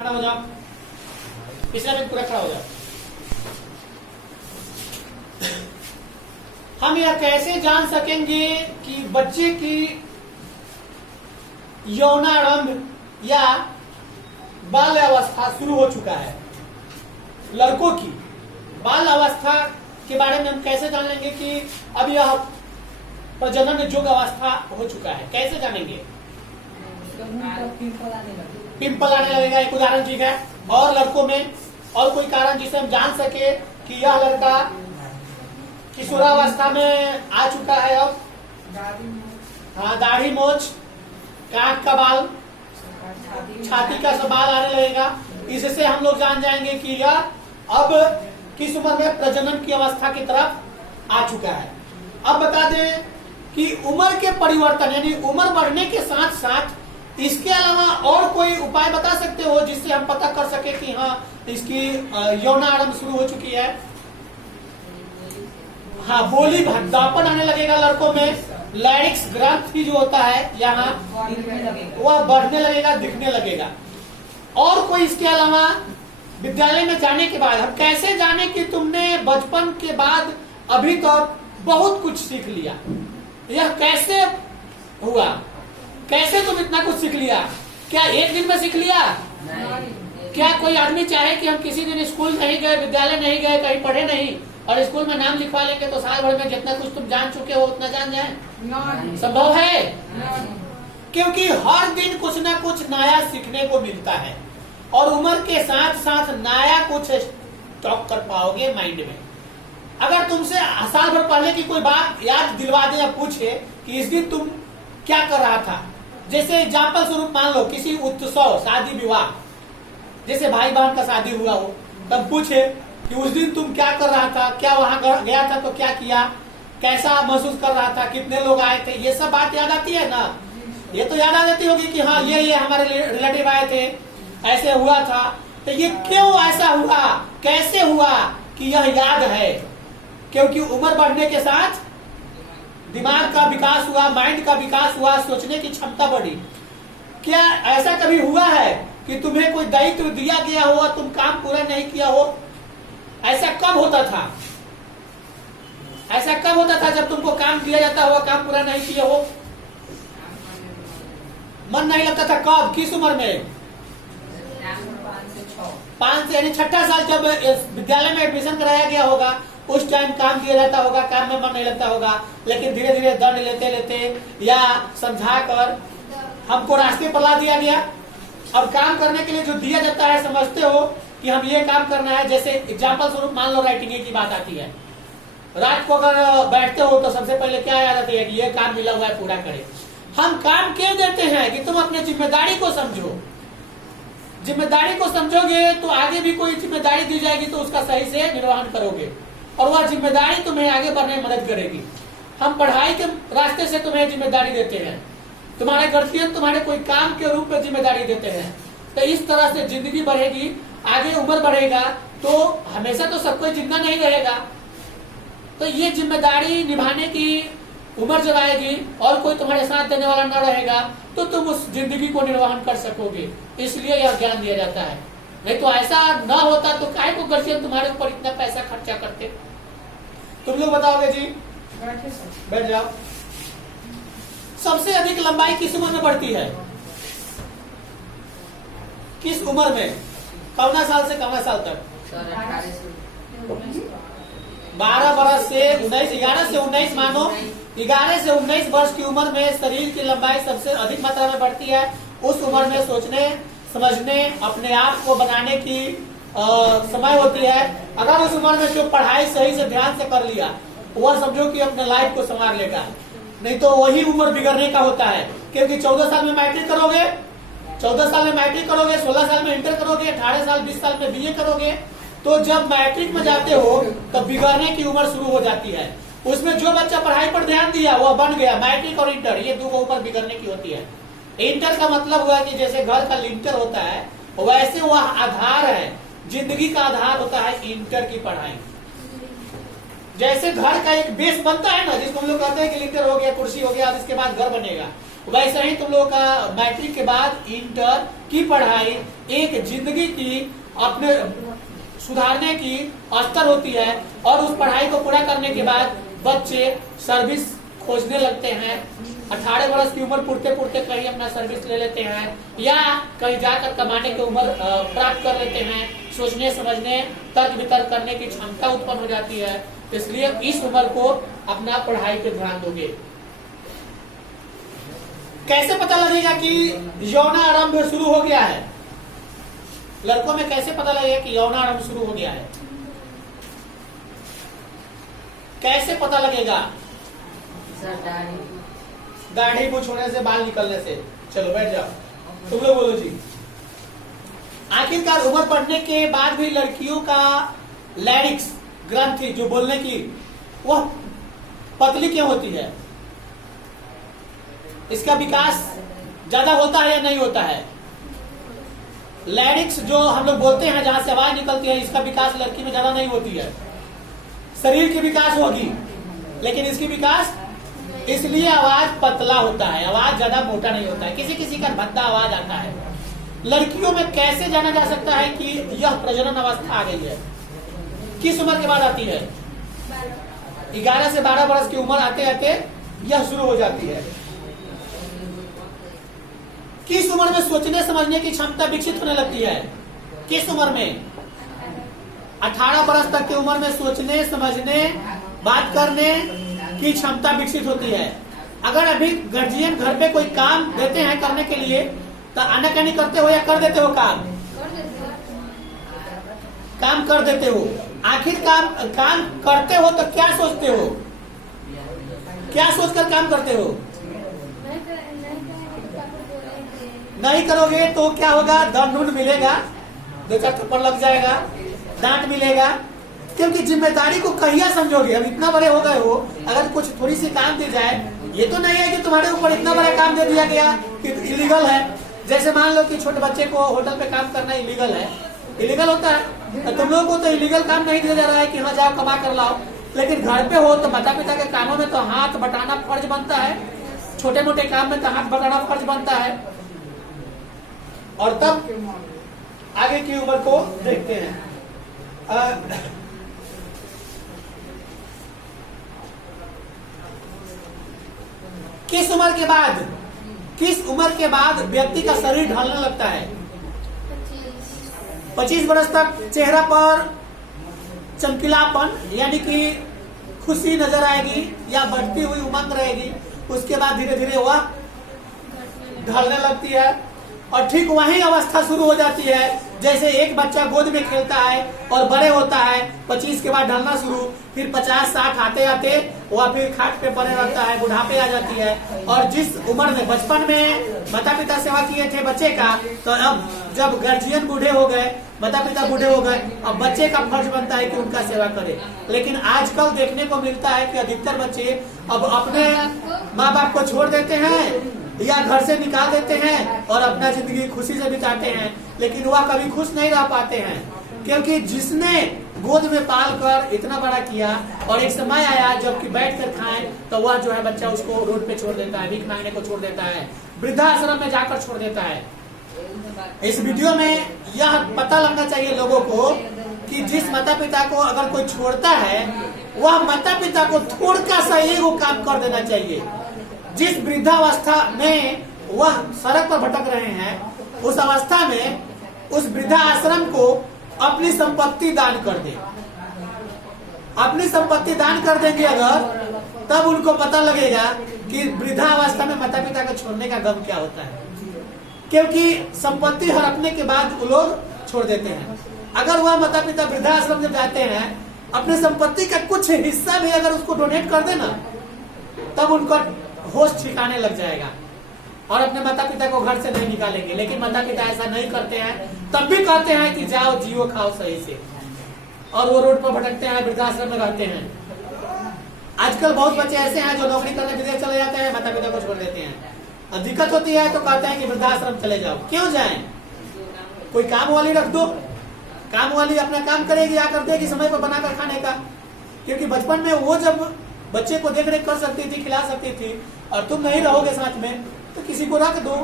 खड़ा हो जाओ, पिछला दिन पूरा खड़ा हो जाओ। हम यह कैसे जान सकेंगे कि बच्चे की यौनारंभ या बाल अवस्था शुरू हो चुका है? लड़कों की बाल अवस्था के बारे में हम कैसे जान लेंगे कि अब यह प्रजनन जोग अवस्था हो चुका है? कैसे जानेंगे? पिंपल आने लगेगा, एक उदाहरण ठीक है। और लड़कों में और कोई कारण जिसे हम जान सके कि यह लड़का किशोरावस्था में आ चुका है? अब हाँ, दाढ़ी मोछ, कान का बाल, छाती का सब बाल आने लगेगा। इससे हम लोग जान जाएंगे कि यह अब किस उम्र में प्रजनन की अवस्था की तरफ आ चुका है। अब बता दें कि उम्र के परिवर्तन यानी उम्र बढ़ने के साथ साथ इसके अलावा और कोई उपाय बता सकते हो जिससे हम पता कर सके कि हाँ इसकी यौनारंभ शुरू हो चुकी है? हाँ, बोली भद्दापन आने लगेगा लड़कों में। लैरिक्स ग्रंथि जो होता है यहाँ वह बढ़ने लगेगा, दिखने लगेगा। और कोई इसके अलावा विद्यालय में जाने के बाद हम कैसे जाने कि तुमने बचपन के बाद अभी तक बहुत कुछ सीख लिया? यह कैसे हुआ? कैसे तुम इतना कुछ सीख लिया? क्या एक दिन में सीख लिया? क्या कोई आदमी चाहे कि हम किसी दिन स्कूल नहीं गए, विद्यालय नहीं गए, कहीं पढ़े नहीं और स्कूल में नाम लिखवा लेंगे तो साल भर में जितना कुछ तुम जान चुके हो उतना जान जाए? संभव है? क्योंकि हर दिन कुछ ना कुछ नया सीखने को मिलता है और उम्र के साथ साथ नया कुछ स्टॉक कर पाओगे माइंड में। अगर तुमसे साल भर पहले की कोई बात याद दिलवा दे या पूछे कि इस दिन तुम क्या कर रहा था, जैसे एग्जाम्पल स्वरूप मान लो किसी उत्सव, शादी विवाह, जैसे भाई बहन का शादी हुआ हो, तब पूछे कि उस दिन तुम क्या कर रहा था, क्या वहां गया था तो क्या किया, कैसा महसूस कर रहा था, कितने लोग आए थे, ये सब बात याद आती है ना? ये तो याद आ जाती होगी कि हाँ ये हमारे रिलेटिव आए थे, ऐसे हुआ था। तो ये क्यों ऐसा हुआ, कैसे हुआ कि यह याद है? क्योंकि उम्र बढ़ने के साथ दिमाग का विकास हुआ, माइंड का विकास हुआ, सोचने की क्षमता बढ़ी। क्या ऐसा कभी हुआ है कि तुम्हें कोई दायित्व दिया गया हो और तुम काम पूरा नहीं किया हो? ऐसा कब होता था? ऐसा कब होता था जब तुमको काम दिया जाता हो, काम पूरा नहीं किया हो? मन नहीं लगता था? कब, किस उम्र में? 5 से यानी छठा साल जब विद्यालय में एडमिशन कराया गया होगा उस टाइम काम दिया जाता होगा, काम में मन नहीं लगता होगा। लेकिन धीरे धीरे दंड लेते लेते या समझा कर हमको रास्ते पर ला दिया गया। अब काम करने के लिए जो दिया जाता है समझते हो कि हम ये काम करना है। जैसे एग्जाम्पल स्वरूप मान लो राइटिंग की बात आती है, रात को अगर बैठते हो तो सबसे पहले क्या याद आती है कि ये काम मिला हुआ है पूरा करें। हम काम क्यों देते हैं कि तुम अपनी जिम्मेदारी को समझो। जिम्मेदारी को समझोगे तो आगे भी कोई जिम्मेदारी दी जाएगी तो उसका सही से निर्वहन करोगे और वह जिम्मेदारी तुम्हें आगे बढ़ने में मदद करेगी। हम पढ़ाई के रास्ते से तुम्हें जिम्मेदारी देते हैं, तुम्हारे गार्जियन तुम्हारे कोई काम के रूप में जिम्मेदारी देते हैं। तो इस तरह से जिंदगी बढ़ेगी, आगे उम्र बढ़ेगा तो हमेशा तो सब कोई जिंदा नहीं रहेगा। तो ये जिम्मेदारी निभाने की उम्र जब आएगी और कोई तुम्हारे साथ देने वाला न रहेगा तो तुम उस जिंदगी को निर्वहन कर सकोगे। इसलिए यह ज्ञान दिया जाता है। नहीं तो ऐसा न होता तो काहे को गार्जियन तुम्हारे ऊपर इतना पैसा खर्चा करते? तुम लोग बताओगे जी? बैठ जाओ। सबसे अधिक लंबाई किस उम्र में बढ़ती है? किस उम्र में? कौना साल से कौना साल तक? 12 वर्ष से 19, 11 से 19 मानो 11 से 19 वर्ष की उम्र में शरीर की लंबाई सबसे अधिक मात्रा में बढ़ती है। उस उम्र में सोचने, समझने, अपने आप को बनाने की समय होती है। अगर उस उम्र में जो पढ़ाई सही से ध्यान से कर लिया वह समझो कि अपने लाइफ को संवार लेगा। नहीं तो वही उम्र बिगड़ने का होता है। क्योंकि 14 साल में मैट्रिक करोगे, 14 साल में मैट्रिक करोगे, 16 साल में इंटर करोगे, 18 साल 20 साल में बीए करोगे, तो जब मैट्रिक में जाते हो तब बिगड़ने की उम्र शुरू हो जाती है। उसमें जो बच्चा पढ़ाई पर ध्यान दिया वह बन गया। मैट्रिक और इंटर ये दो ऊपर बिगड़ने की होती है। इंटर का मतलब हुआ कि जैसे घर का लिंटर होता है वैसे वह आधार है, जिंदगी का आधार होता है इंटर की पढ़ाई। जैसे घर का एक बेस बनता है ना, जिसको हम लोग कहते हैं कि लिंटर हो गया, कुर्सी हो गया, अब इसके बाद घर बनेगा, वैसे ही तुम लोगों का मैट्रिक के बाद इंटर की पढ़ाई एक जिंदगी की अपने सुधारने की स्तर होती है, और उस पढ़ाई को पूरा करने के बाद बच्चे सर्विस खोजने लगते हैं। 18 वर्ष की उम्र पूरते पूरते कहीं अपना सर्विस ले लेते हैं, या कहीं जाकर कमाने की उम्र प्राप्त कर लेते हैं। सोचने समझने तर्क वितर्क करने की क्षमता उत्पन्न हो जाती है। इसलिए इस उम्र को अपना पढ़ाई पे ध्यान दोगे। कैसे पता लगेगा कि यौनारंभ शुरू हो गया है? लड़कों में कैसे पता लगेगा कि यौनारंभ शुरू हो गया है? कैसे पता लगेगा? दाढ़ी मूंछ होने से, बाल निकलने से। चलो बैठ जाओ, तुम लोग बोलो जी। आखिरकार उम्र बढ़ने के बाद भी लड़कियों का लैरिक्स ग्रंथि जो बोलने की, वह पतली क्यों होती है? इसका विकास ज्यादा होता है या नहीं होता है? लैरिक्स जो हम लोग बोलते हैं, जहां से आवाज निकलती है, इसका विकास लड़की में ज्यादा नहीं होती है। शरीर की विकास होगी, लेकिन इसकी विकास, इसलिए आवाज पतला होता है, आवाज ज्यादा मोटा नहीं होता है। किसी किसी का भद्दा आवाज आता है। लड़कियों में कैसे जाना जा सकता है कि यह प्रजनन अवस्था आ गई है? किस उम्र के बाद आती है? 11 से 12 वर्ष की उम्र आते आते यह शुरू हो जाती है। किस उम्र में सोचने समझने की क्षमता विकसित होने लगती है? किस उम्र में? 18 वर्ष तक की उम्र में सोचने समझने बात करने की क्षमता विकसित होती है। अगर अभी गार्जियन घर पे कोई काम देते हैं करने के लिए, तो आनाकानी करते हो या कर देते हो? काम कर देते हो। आखिर काम करते हो तो क्या सोचते हो? क्या सोचकर काम करते हो? नहीं करोगे तो क्या होगा? दंड मिलेगा, 2-4 थप्पड़ लग जाएगा, डांट मिलेगा। क्योंकि जिम्मेदारी को कहिया समझोगे? अब इतना बड़े हो गए हो, अगर कुछ थोड़ी सी काम दी जाए, ये तो नहीं है कि तुम्हारे ऊपर इतना बड़ा काम दे दिया गया कि इलीगल है। जैसे मान लो कि छोटे बच्चे को होटल पे काम करना इलीगल है, इलीगल होता है। तुम लोगों को तो इलीगल काम नहीं दिया जा रहा है कि हाँ जाओ कमा कर लाओ, लेकिन घर पे हो तो माता पिता के कामों में तो हाथ बटाना फर्ज बनता है, छोटे मोटे काम में तो हाथ बटाना फर्ज बनता है। और तब आगे की उम्र को देखते हैं। किस उम्र के बाद व्यक्ति का शरीर ढलने लगता है? 25 वर्ष तक चेहरा पर चमकीलापन यानी कि खुशी नजर आएगी या बढ़ती हुई उमंग रहेगी। उसके बाद धीरे धीरे वह ढलने लगती है, और ठीक वही अवस्था शुरू हो जाती है जैसे एक बच्चा गोद में खेलता है और बड़े होता है। 25 के बाद ढलना शुरू, फिर 50-60 आते आते वह फिर खाट पे पड़े रहता है, बुढ़ापे आ जाती है। और जिस उम्र में बचपन में माता पिता सेवा किए थे बच्चे का, तो अब जब गार्जियन बूढ़े हो गए, माता पिता बूढ़े हो गए, अब बच्चे का फर्ज बनता है कि उनका सेवा करे। लेकिन आजकल देखने को मिलता है कि अधिकतर बच्चे अब अपने माँ बाप को छोड़ देते हैं या घर से निकाल देते हैं और अपना जिंदगी खुशी से बिताते हैं, लेकिन वह कभी खुश नहीं रह पाते हैं। क्योंकि जिसने गोद में पाल कर इतना बड़ा किया, और एक समय आया जबकि बैठ कर खाए तो वह जो है बच्चा उसको रोड पे छोड़ देता है, भीख मांगने को छोड़ देता है, वृद्धाश्रम में जाकर छोड़ देता है। इस वीडियो में यह पता लगना चाहिए लोगों को कि जिस माता पिता को अगर कोई छोड़ता है, वह माता पिता को थोड़ा सा एगो काम कर देना चाहिए। जिस वृद्धावस्था में वह सड़क पर भटक रहे हैं, उस अवस्था में उस वृद्धा आश्रम को अपनी संपत्ति दान कर दे। अपनी संपत्ति दान कर देंगे अगर, तब उनको पता लगेगा कि वृद्धावस्था में माता पिता को छोड़ने का गम क्या होता है। क्योंकि संपत्ति हड़पने के बाद वो लोग छोड़ देते हैं। अगर वह माता पिता वृद्धाश्रम जब जाते हैं, अपनी संपत्ति का कुछ हिस्सा भी अगर उसको डोनेट कर देना, तब उनको होश ठिकाने लग जाएगा और अपने माता पिता को घर से नहीं निकालेंगे। लेकिन माता पिता ऐसा नहीं करते हैं, तब भी कहते हैं कि जाओ जियो खाओ सही से, और वो रोड पर भटकते हैं, वृद्धाश्रम में रहते हैं। आजकल बहुत बच्चे ऐसे हैं जो नौकरी करने विदेश चले जाते हैं, माता पिता को छोड़ देते हैं। और दिक्कत होती है तो कहते हैं कि वृद्धाश्रम चले जाओ। क्यों जाएं? कोई काम वाली रख दो, काम वाली अपना काम करेगी, आकर देगी समय पर बनाकर खाने का। क्योंकि बचपन में वो जब बच्चे को देख रेख कर सकती थी, खिला सकती थी, और तुम नहीं रहोगे साथ में, तो किसी को रख दो।